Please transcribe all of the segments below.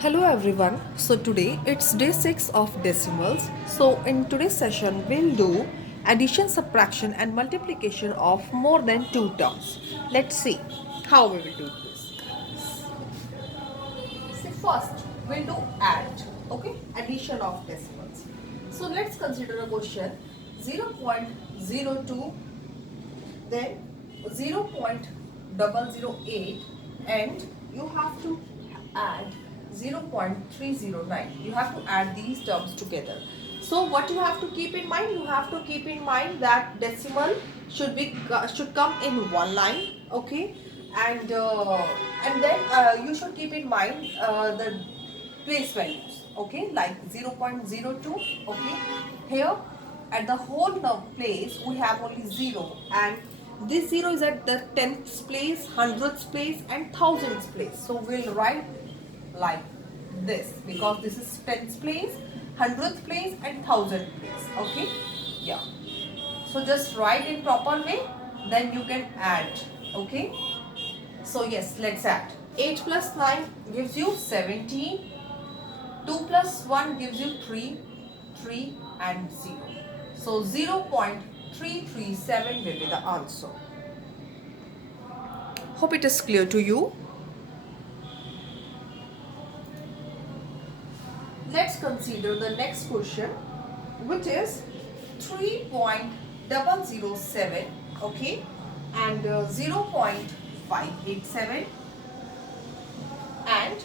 Hello everyone. So today it's day 6 of decimals. So in today's session we'll do addition, subtraction and multiplication of more than two terms. Let's see how we will do this. See, first we'll do add, okay? Addition of decimals. So let's consider a question 0.02, then 0.008, and you have to add 0.309. You have to add these terms together. So what you have to keep in mind? You have to keep in mind that decimal should come in one line, okay? And then you should keep in mind the place values, okay, like 0.02, okay. Here at the whole place we have only 0, and this 0 is at the 10th place, 100th place and 1000th place. So we'll write like this because this is 10th place, 100th place and 1000th place, okay. Yeah, so just write in proper way, then you can add, okay. So yes, let's add. 8 plus 9 gives you 17. 2 plus 1 gives you 3, 3 and 0. So 0.337 will be the answer. Hope it is clear to you. Let's consider the next question, which is 3.007, okay, and 0.587 and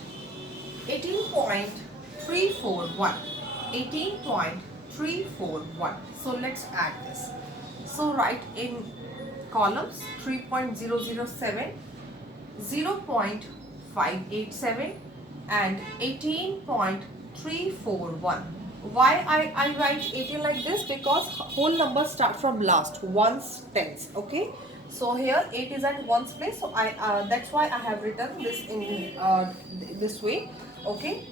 18.341. 18.341. So let's add this. So write in columns 3.007, 0.587 and 18.341. Why I write 18 like this? Because whole numbers start from last, ones, tens, okay. So here 8 is at ones place, so that's why I have written this in this way, okay.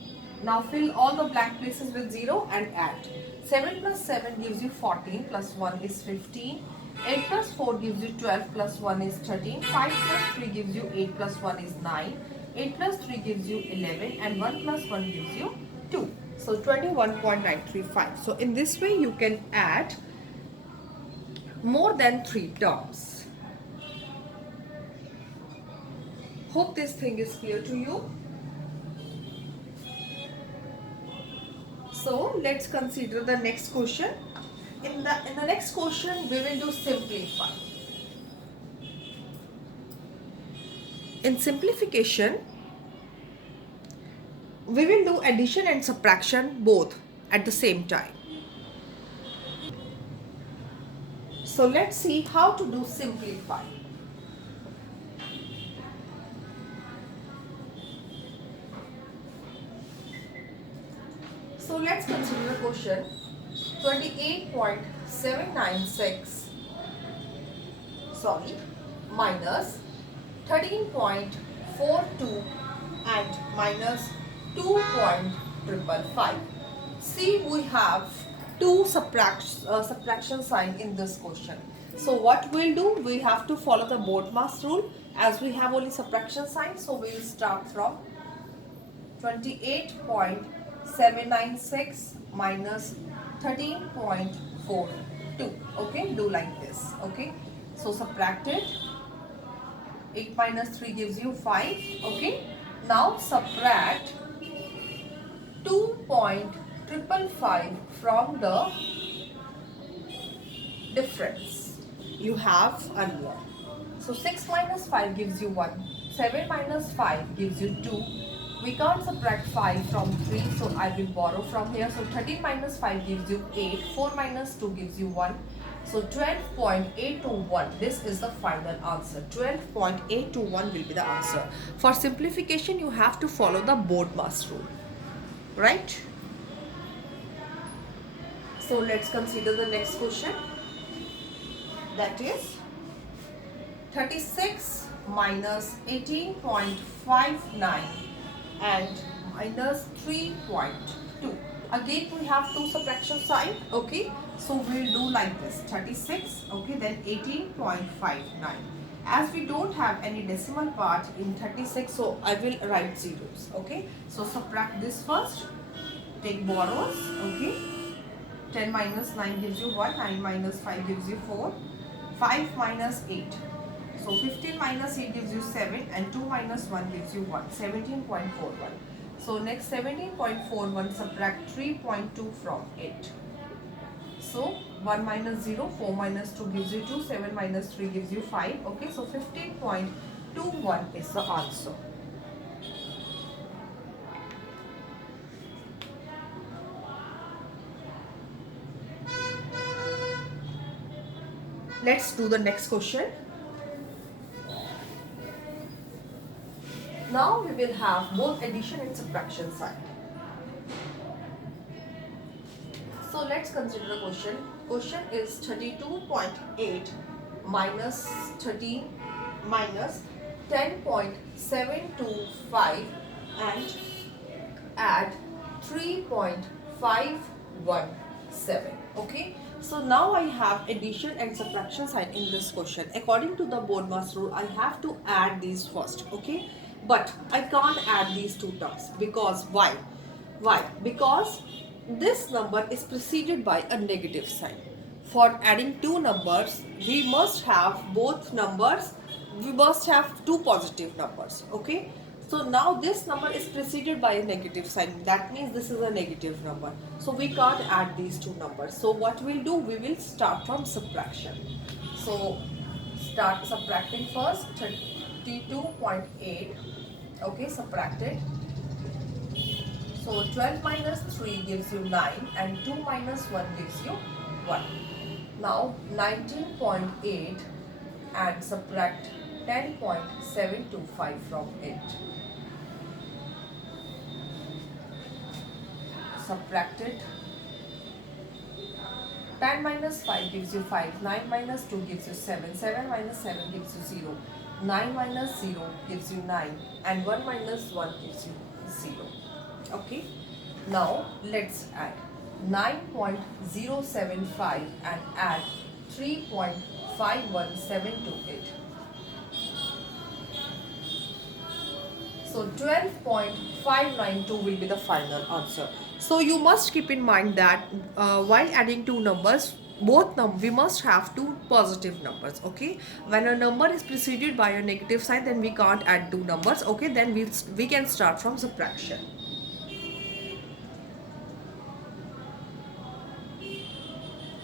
Now fill all the blank places with 0 and add. 7 plus 7 gives you 14, plus 1 is 15. 8 plus 4 gives you 12, plus 1 is 13. 5 plus 3 gives you 8, plus 1 is 9. 8 plus 3 gives you 11 and 1 plus 1 gives you 2. So 21.935. So in this way you can add more than 3 terms. Hope this thing is clear to you. So let's consider the next question. In the next question we will do simplify. In simplification we will do addition and subtraction both at the same time. So let's see how to do simplify. So let's consider the question 28.796 minus 13.42 and minus 2.555. See, we have two subtraction sign in this question. So what we'll do, we have to follow the Bodmas rule, as we have only subtraction sign. So we will start from 28.796 minus 13.42. Okay, do like this. Okay, so subtract it. 8 minus 3 gives you 5. Okay, now subtract 2.555 from the difference you have earlier. So 6 minus 5 gives you 1. 7 minus 5 gives you 2. We can't subtract 5 from 3, so I will borrow from here. So 13 minus 5 gives you 8. 4 minus 2 gives you 1. So 12.821. This is the final answer. 12.821 will be the answer. For simplification, you have to follow the Bodmas rule, right? So let's consider the next question. That is 36 minus 18.59 and minus 3.2. Again we have two subtraction sign, okay. So we'll do like this, 36, okay, then 18.59. As we don't have any decimal part in 36, so I will write zeros. Okay, so subtract this first, take borrows. Okay, 10 minus 9 gives you 1, 9 minus 5 gives you 4, 5 minus 8. So 15 minus 8 gives you 7 and 2 minus 1 gives you 1, 17.41. So next 17.41, subtract 3.2 from 8. So 1 minus 0, 4 minus 2 gives you 2, 7 minus 3 gives you 5. Okay, so 15.21 is the answer. Let's do the next question. Now we will have both addition and subtraction side. So let's consider the question. Question is 32.8 minus 13 minus 10.725 and add 3.517. Okay. So now I have addition and subtraction sign in this question. According to the board master rule, I have to add these first. Okay. But I can't add these two terms because why? Why? Because this number is preceded by a negative sign. For adding two numbers, we must have both numbers, we must have two positive numbers. Okay. So now this number is preceded by a negative sign. That means this is a negative number. So we can't add these two numbers. So what we'll do, we will start from subtraction. So start subtracting first. 32.8. Okay, subtracted. So 12 minus 3 gives you 9 and 2 minus 1 gives you 1. Now 19.8 and subtract 10.725 from it. Subtracted. 10 minus 5 gives you 5, 9 minus 2 gives you 7, 7 minus 7 gives you 0, 9 minus 0 gives you 9 and 1 minus 1 gives you 0. Okay, now let's add 9.075 and add 3.517 to it. So 12.592 will be the final answer. So you must keep in mind that while adding two numbers, we must have two positive numbers. Okay, when a number is preceded by a negative sign, then we can't add two numbers. Okay, then we can start from subtraction.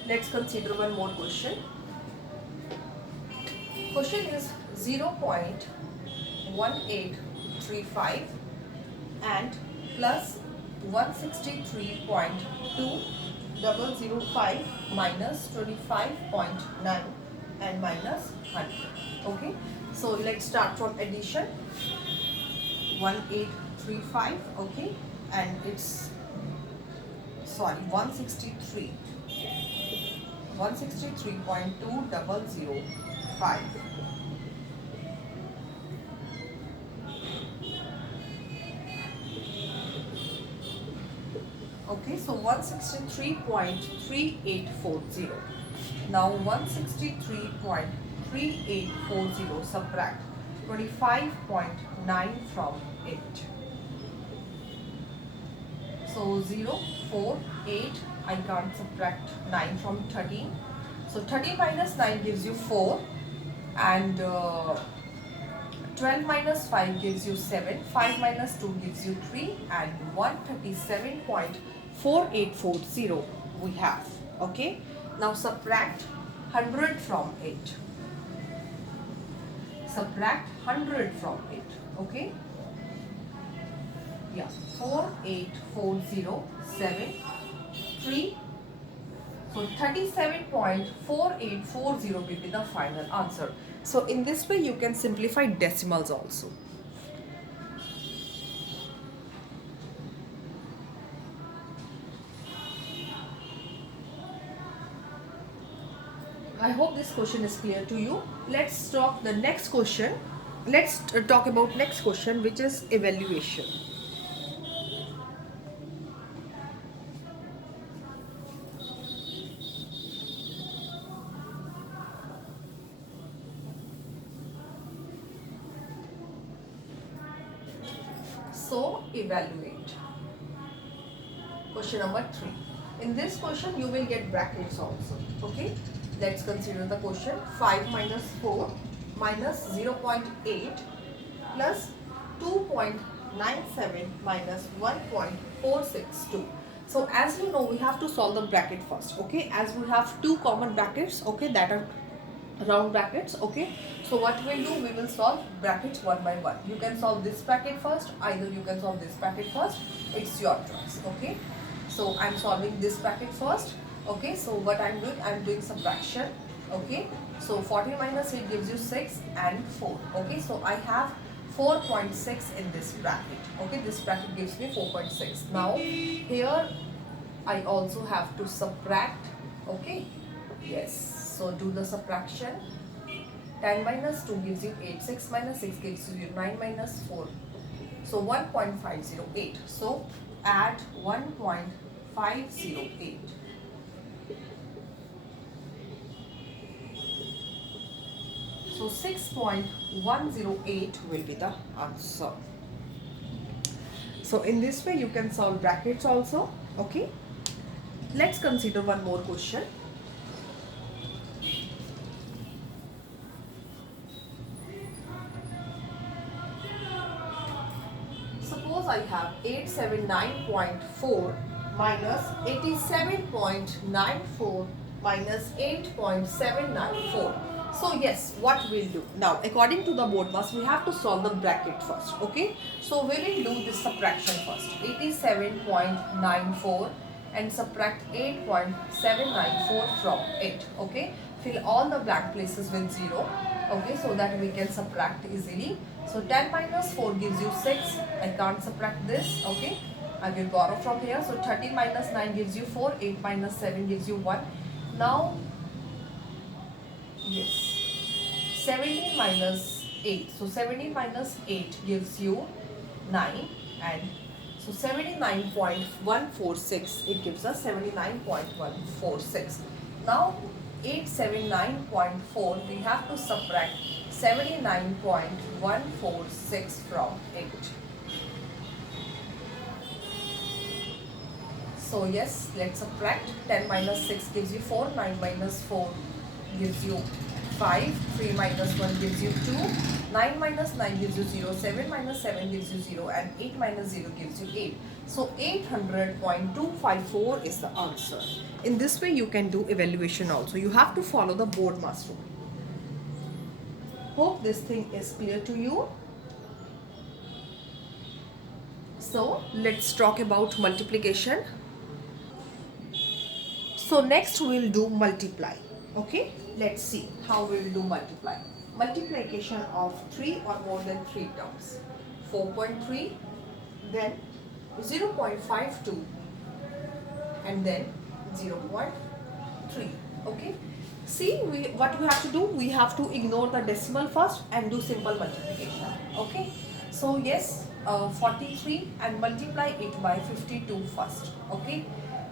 Let's consider one more question. Question is 0.1835 and plus 163.2005 minus 25.9 and minus 100. Okay, so let's start from addition. 1835. Okay, and it's 163. 163.2005. Okay, so 163.3840. Now 163.3840, subtract 25.9 from it. So 0, 4, 8, I can't subtract 9 from 13. So 13 minus 9 gives you 4 and 12 minus 5 gives you 7, 5 minus 2 gives you 3 and 137.4840 we have. Okay, now subtract 100 from it. Subtract 100 from it. Okay. Yeah, 48407 so 37.4840 will be the final answer. So in this way you can simplify decimals also. I hope this question is clear to you. Let's talk the next question. Let's talk about next question, which is evaluation. So evaluate. Question number 3. In this question you will get brackets also. Okay. Let's consider the question. 5 minus 4 minus 0.8 plus 2.97 minus 1.462. So as you know, we have to solve the bracket first. Okay. As we have two common brackets. Okay. That are round brackets. Okay. So what we'll do, we will solve brackets one by one. You can solve this bracket first, either you can solve this bracket first. It's your choice. Okay. So I'm solving this bracket first. Okay. So what I'm doing subtraction. Okay. So 40 minus 8 gives you 6 and 4. Okay. So I have 4.6 in this bracket. Okay. This bracket gives me 4.6. Now here I also have to subtract. Okay. Yes. So do the subtraction. 10 minus 2 gives you 8. 6 minus 6 gives you 9 minus 4. So 1.508. So add 1.508. So 6.108 will be the answer. So in this way you can solve brackets also. Okay. Let's consider one more question. Suppose I have 879.4 minus 87.94 minus 8.794. So yes, what we'll do now, according to the board mass, we have to solve the bracket first. Okay, so we will do this subtraction first. 87.94 and subtract 8.794 from it. Okay, fill all the blank places with 0. Okay, so that we can subtract easily. So 10 minus 4 gives you 6. I can't subtract this. Okay, I will borrow from here. So 13 minus 9 gives you 4. 8 minus 7 gives you 1. Now yes, 17 minus 8. So 17 minus 8 gives you 9, and so 79.146, it gives us 79.146. Now 879.4, we have to subtract 79.146 from it. So yes, let's subtract. 10 minus 6 gives you 4, 9 minus 4 gives you 5, 3 minus 1 gives you 2, 9 minus 9 gives you 0, 7 minus 7 gives you 0, and 8 minus 0 gives you 8. So 800.254 is the answer. In this way you can do evaluation also. You have to follow the board mass rule. Hope this thing is clear to you. So let's talk about multiplication. So next we will do multiply. Okay, let's see how we will do multiply. Multiplication of 3 or more than 3 terms. 4.3, then 0.52, and then 0.3. Okay, see, what we have to do, we have to ignore the decimal first and do simple multiplication. Okay, so yes, 43 and multiply it by 52 first. Okay,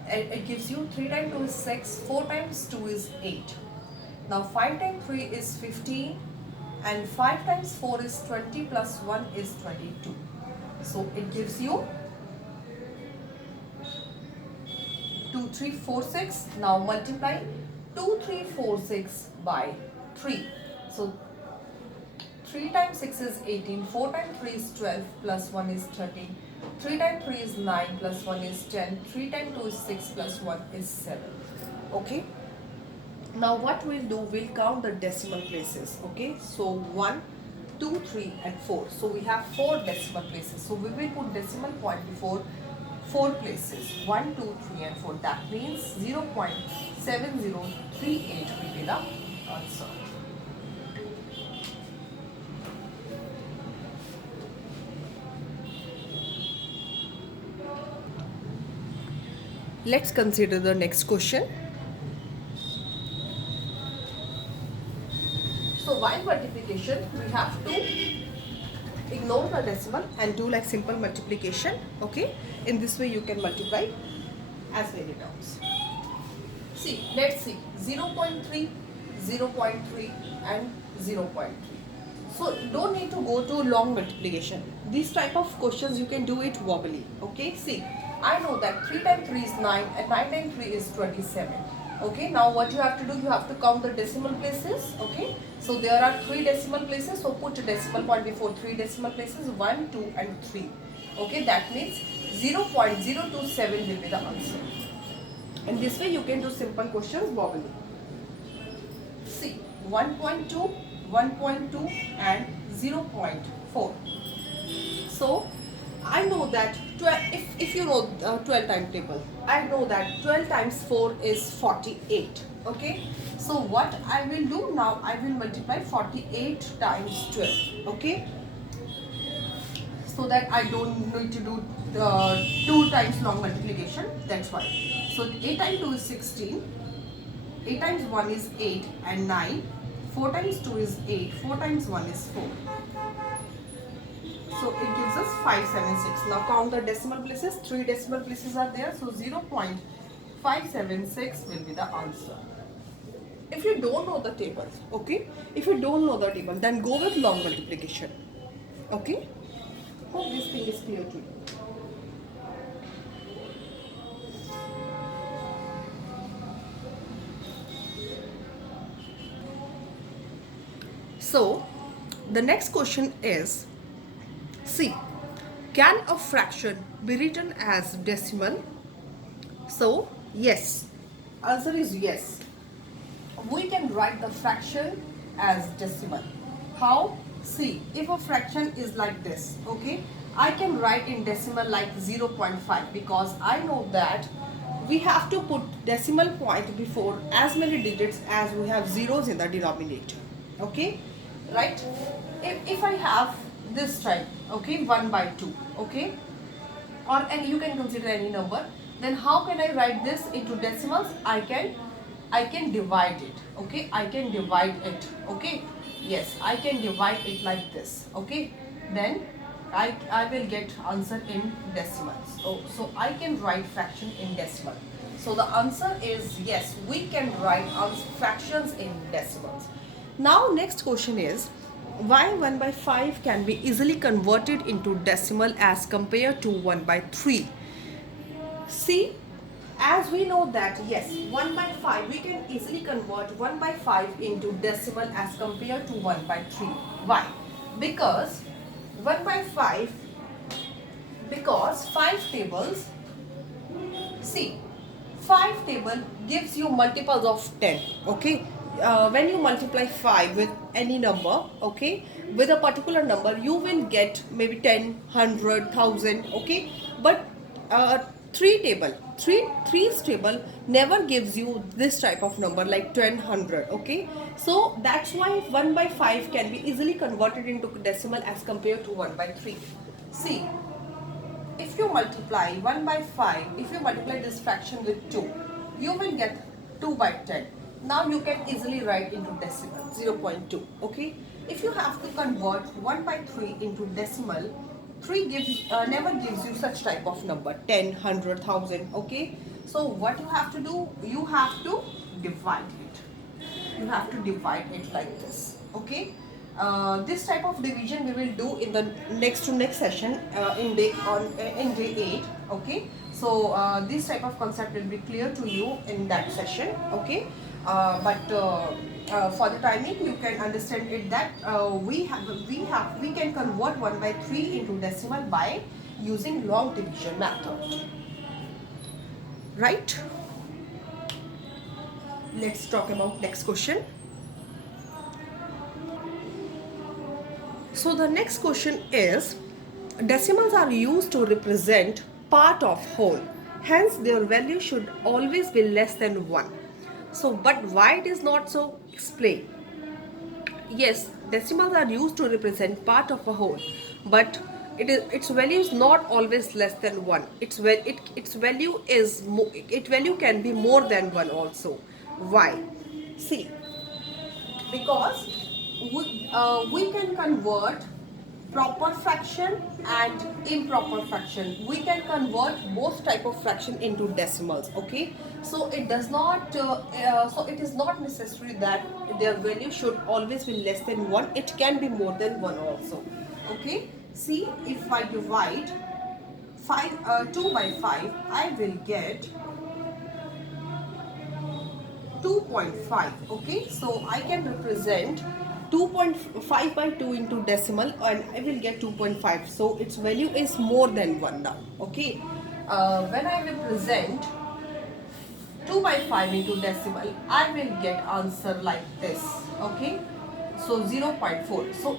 it gives you 3 times 2 is 6, 4 times 2 is 8. Now 5 times 3 is 15, and 5 times 4 is 20 plus 1 is 22. So it gives you 2346. Now multiply 2346 by 3. So 3 times 6 is 18, 4 times 3 is 12 plus 1 is 13. 3 times 3 is 9 plus 1 is 10. 3 times 2 is 6 plus 1 is 7. Okay. Now what we'll do, we'll count the decimal places. Okay. So 1, 2, 3 and 4. So we have 4 decimal places. So we will put decimal point before 4 places. 1, 2, 3 and 4. That means 0.7038 will be the answer. Let's consider the next question. So while multiplication, we have to ignore the decimal and do like simple multiplication. Okay, in this way you can multiply as many terms. See, let's see 0.3, 0.3 and 0.3. So don't need to go to long multiplication. These type of questions you can do it verbally. Okay, see, I know that 3 times 3 is 9 and 9 times 3 is 27. Okay, now what you have to do, you have to count the decimal places. Okay, so there are 3 decimal places, so put a decimal point before 3 decimal places, 1, 2 and 3. Okay, that means 0.027 will be the answer. And this way you can do simple questions verbally. See, 1.2, 1.2 and 0.4. So I know that 12, if you know 12 timetable, I know that 12 times 4 is 48. Okay, so what I will do now, I will multiply 48 times 12. Okay, so that I don't need to do the 2 times long multiplication. That's why. So 8 times 2 is 16. 8 times 1 is 8 and 9. 4 times 2 is 8. 4 times 1 is 4. So it gives us 576. Now count the decimal places. 3 decimal places are there. So 0.576 will be the answer. If you don't know the table, okay? If you don't know the table, then go with long multiplication. Okay? Hope this thing is clear to you. So, the next question is, see, can a fraction be written as decimal? So, yes. Answer is yes. We can write the fraction as decimal. How? See, if a fraction is like this, okay, I can write in decimal like 0.5 because I know that we have to put decimal point before as many digits as we have zeros in the denominator. Okay, right? If I have this type, okay, 1/2, okay, or and you can consider any number, then how can I write this into decimals? I can divide it. Okay, I can divide it. Okay, yes, I can divide it like this. Okay, then I will get answer in decimals. So I can write fraction in decimal. So the answer is yes, we can write fractions in decimals. Now next question is, why 1/5 can be easily converted into decimal as compared to 1/3? See, as we know that yes, 1/5 we can easily convert 1/5 into decimal as compared to 1/3. Why? Because 1/5, because 5 tables, see, 5 table gives you multiples of 10. Okay, when you multiply 5 with any number, okay, with a particular number, you will get maybe 10, 100, 1000. Okay, but 3 table, 3's table never gives you this type of number like 10, 100. Okay, so that's why 1/5 can be easily converted into decimal as compared to 1/3. See, if you multiply 1/5, if you multiply this fraction with 2, you will get 2/10. Now you can easily write into decimal 0.2. Okay, if you have to convert 1/3 into decimal, 3 never gives you such type of number 10, 100, 1000. Okay, so what you have to do, you have to divide it. You have to divide it like this. Okay, this type of division we will do in the next session in day 8. Okay, so this type of concept will be clear to you in that session. Okay, but for the timing you can understand it that we can convert 1/3 into decimal by using long division method, right? Let's talk about next question. So the next question is, decimals are used to represent part of whole, hence their value should always be less than 1. So but why it is not so? Explain. Yes, decimals are used to represent part of a whole, but its value is not always less than 1. Its value is its value can be more than 1 also. Why? See, because we can convert proper fraction and improper fraction. We can convert both type of fraction into decimals. Okay, so it does not so it is not necessary that their value should always be less than 1. It can be more than 1 also. Okay, see, if I divide 2 by 5, I will get 2.5. Okay, so I can represent 2.5 by 2 into decimal and I will get 2.5. So its value is more than 1 now. Okay, when I represent 2 by 5 into decimal, I will get answer like this. Okay, so 0.4. So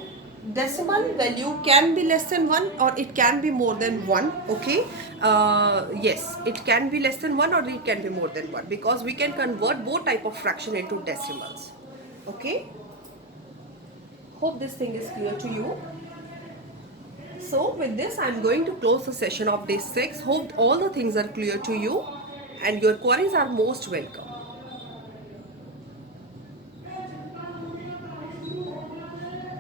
decimal value can be less than 1 or it can be more than 1. Okay, yes, it can be less than 1 or it can be more than 1 because we can convert both type of fraction into decimals. Okay, hope this thing is clear to you. So with this, I'm going to close the session of day 6. Hope all the things are clear to you and your queries are most welcome.